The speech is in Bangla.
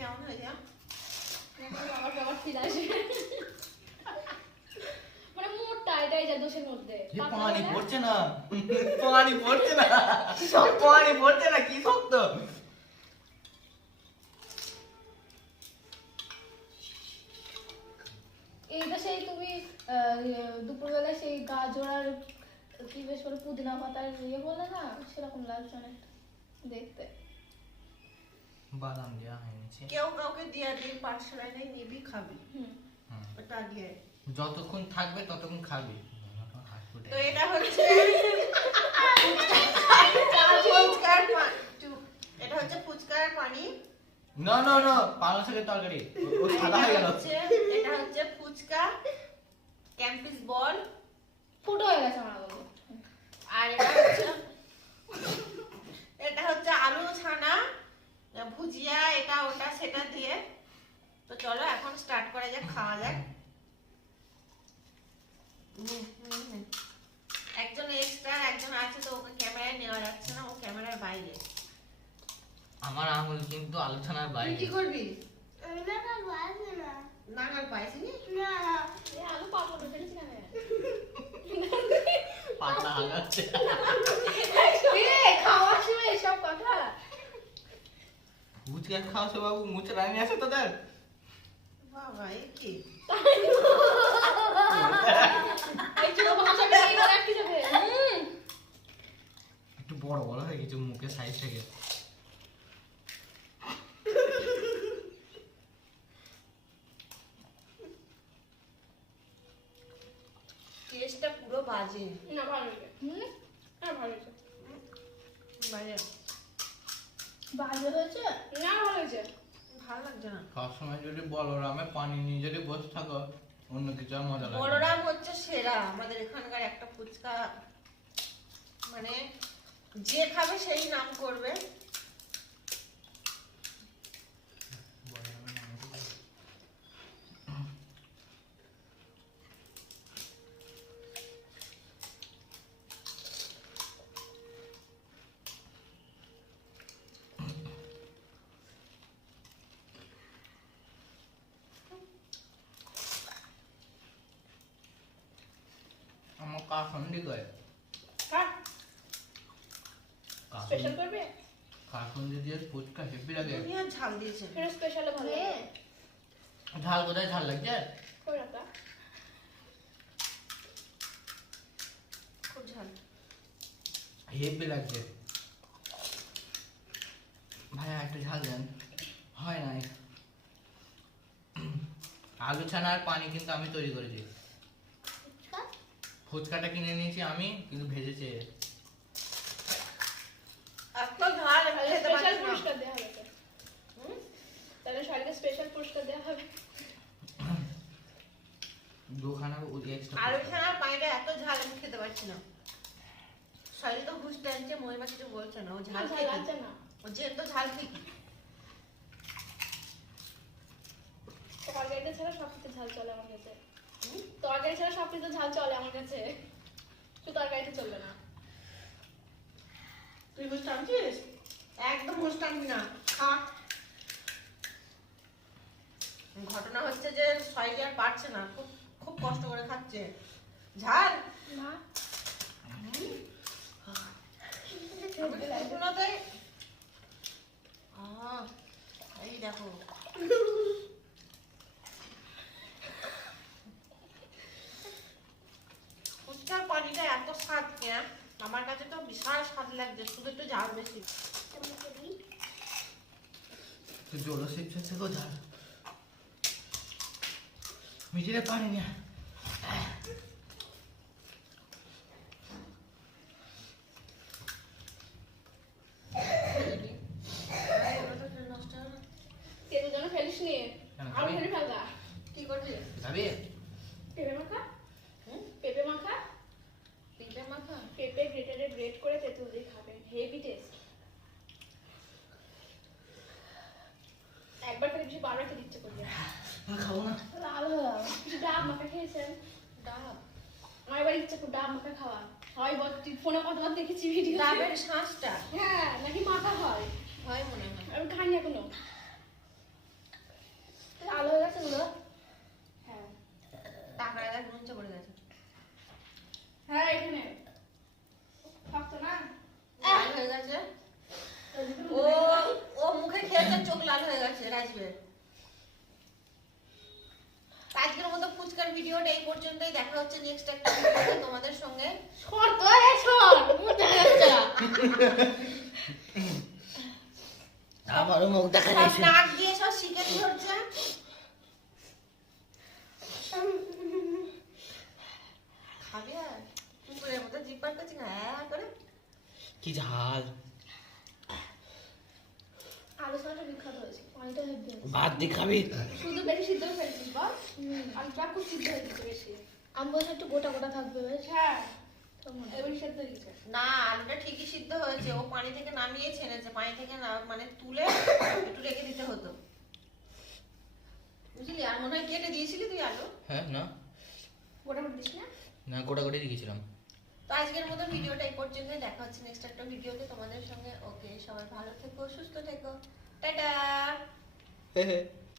কেমন হয়েছে? আমার ব্যাপার ফিরে আসে মানে মোটা এটাই যা দোষের মধ্যে পানি পড়ছে না পানি পড়ছে না সব পানি পড়ছে না কি শক্ত এইটা সেই তুমি দুপুরবেলা সেই গাজর আর কি বেশ করে পুদিনা পাতার ইয়ে বলে না সেরকম লাগছে অনেকটা দেখতে বাদাম দেওয়া হয়েছে কেউ কাউকে দিয়ে দিন পাঠশালায় নেই নিবি খাবি ওটা দিয়ে যতক্ষণ থাকবে ততক্ষণ খাবি তো এটা হচ্ছে এটা হচ্ছে ফুচকার পানি না না না পালং শাকের তরকারি ও সাদা হয়ে গেল এটা হচ্ছে ফুচকা ক্যাম্পিস বল ফুটো হয়ে গেছে আমার আগে আর এটা হচ্ছে আলু ছানা ভুজিয়া এটা ওটা সেটা দিয়ে তো চলো এখন স্টার্ট করা যাক খাওয়া যাক একজন এক্সট্রা একজন আছে তো ওকে ক্যামেরায় নেওয়া যাচ্ছে না ও ক্যামেরার বাইরে আমার আঙুল কিন্তু আলোচনার তুই বাইরে কি করবি নাগাল পাইছিস আলু পাবো না ফেলেছি না পাতলা হাগাচ্ছে খাওয়ার সময় এসব কথা ফুচকা খাওয়াছে বাবু মুছে রানি আছে তোদের বাবা এ কি এই ছোট ভাষা বেরিয়ে গেল একই সাথে একটু বড় বড় হয়ে গেছে মুখের সাইজ থেকে টেস্টটা পুরো বাজে না ভালো হয়েছে হ্যাঁ ভালো হয়েছে বাজে বাজে হয়েছে না ভালো হয়েছে ভালো লাগছে না খাওয়ার সময় যদি বলরামে পানি নিয়ে যদি বসে থাকো অন্য কিছু আর মজা লাগবে বড়রাম হচ্ছে সেরা আমাদের এখানকার একটা ফুচকা মানে যে খাবে সেই নাম করবে আমার কাসন্দি করে কাট স্পেশাল করবে কাসন্দি দিয়ে ফুচকা হেভি লাগে দুনিয়া ঝাল দিয়েছে ফের স্পেশালে ভালো ঝাল কোথায় ঝাল লাগছে কই রাখা খুব ঝাল হেভি লাগছে ভাই একটা ঝাল দেন হয় নাই আলু ছানা আর পানি কিন্তু আমি তৈরি করেছি ফুচকাটা কিনে নিয়েছি আমি কিন্তু ভেজেছে এত ঝাল আমি খেতে স্পেশাল পারছি না পুরস্কার দেওয়া হবে তাহলে সবাইকে স্পেশাল পুরস্কার দেওয়া হবে দুখানা এক্সট্রা আলু ছানার পানিটা এত ঝাল আমি খেতে পারছি না শরীরে তো হুশ টানছে মহিমা কিছু বলছে না ও ঝাল ঝাল খেয়ে আছে না ও যে তো ঝাল ঠিকই তরকারিটা ছাড়া সব কিছু ঝাল চলে আমার কাছে তরকারি ছাড়া সব কিছু ঝাল চলে আমার কাছে শুধু তরকারিতে চলবে না তুই হুশ টানছিস একদম হুশ টানবি না খা ঘটনা হচ্ছে যে শরীরে আর পারছে না খুব খুব কষ্ট করে খাচ্ছে ঝাল না শুকনোতেই এই দেখো ফুচকার পানিটা এত স্বাদ কেন আমার কাছে তো বিশাল স্বাদ লাগছে শুধু একটু ঝাল বেশি তো জল শিখছে থেকেও ঝাল মিঠিরে পানি নিয়ে তেল যেন ফেলিস নি আর ফেলে ফেলবা কি করবি যাবি পেঁপে মাখা পেঁপে মাখা পিঠা মাখা পেঁপে গ্রেটারে গ্রেট করে তেঁতুল দিয়ে খাবে হেভি টেস্ট একবার খেলে বেশি বারবার খেতে ইচ্ছে করবে খাবো না লাল কিছু ডাব মাখা খেয়েছেন ডাব আমার এবার ইচ্ছে করে ডাব মাখা খাওয়া হয় বল ফোনে কতবার দেখেছি ভিডিও ডাবের শাঁসটা হ্যাঁ নাকি মাখা হয় হয় মনে হয় আমি খাইনি এখনো গাছের আসবে। আজকের মতো ফুচকার ভিডিওটা এই পর্যন্তই, দেখা হচ্ছে নেক্সট একটা ভিডিওতে তোমাদের সঙ্গে। সর তো, এই সর, মুখ দেখা যাচ্ছে না। আমারও মুখ দেখা সব যাচ্ছে। নাক দিয়ে সব শিখে ধরছে। খাবি আর কুকুরের মতো জিভ বার করছি, হ্যাঁ করে। কি ঝাল। আলু ছানাটা বিখ্যাত হয়েছে, পানিটা হেব্বি হয়েছে। ভাত দিয়ে খাবি? শুধু বেশি সিদ্ধ ফেলছিস বল, আলুটা খুব সিদ্ধ হয়ে গেছে বেশি। আমি বলছি একটু গোটা গোটা থাকবে বেশ। হ্যাঁ তখন এবার সেদ্ধ হয়ে গেছে। না, আলুটা ঠিকই সিদ্ধ হয়েছে, ও পানি থেকে নামিয়ে ছেড়েছে, পানি থেকে মানে তুলে একটু রেখে দিতে হতো, বুঝলি? আর মনে হয় কেটে দিয়েছিলি তুই আলু। হ্যাঁ না গোটা করে দিস না। না, গোটা গোটাই রেখেছিলাম। তো আজকের মতো ভিডিওটা এই পর্যন্তই, দেখা হচ্ছে নেক্সট একটা ভিডিওতে তোমাদের সঙ্গে। ওকে, সবাই ভালো থেকো, সুস্থ থেকো, টাটা। হে হে।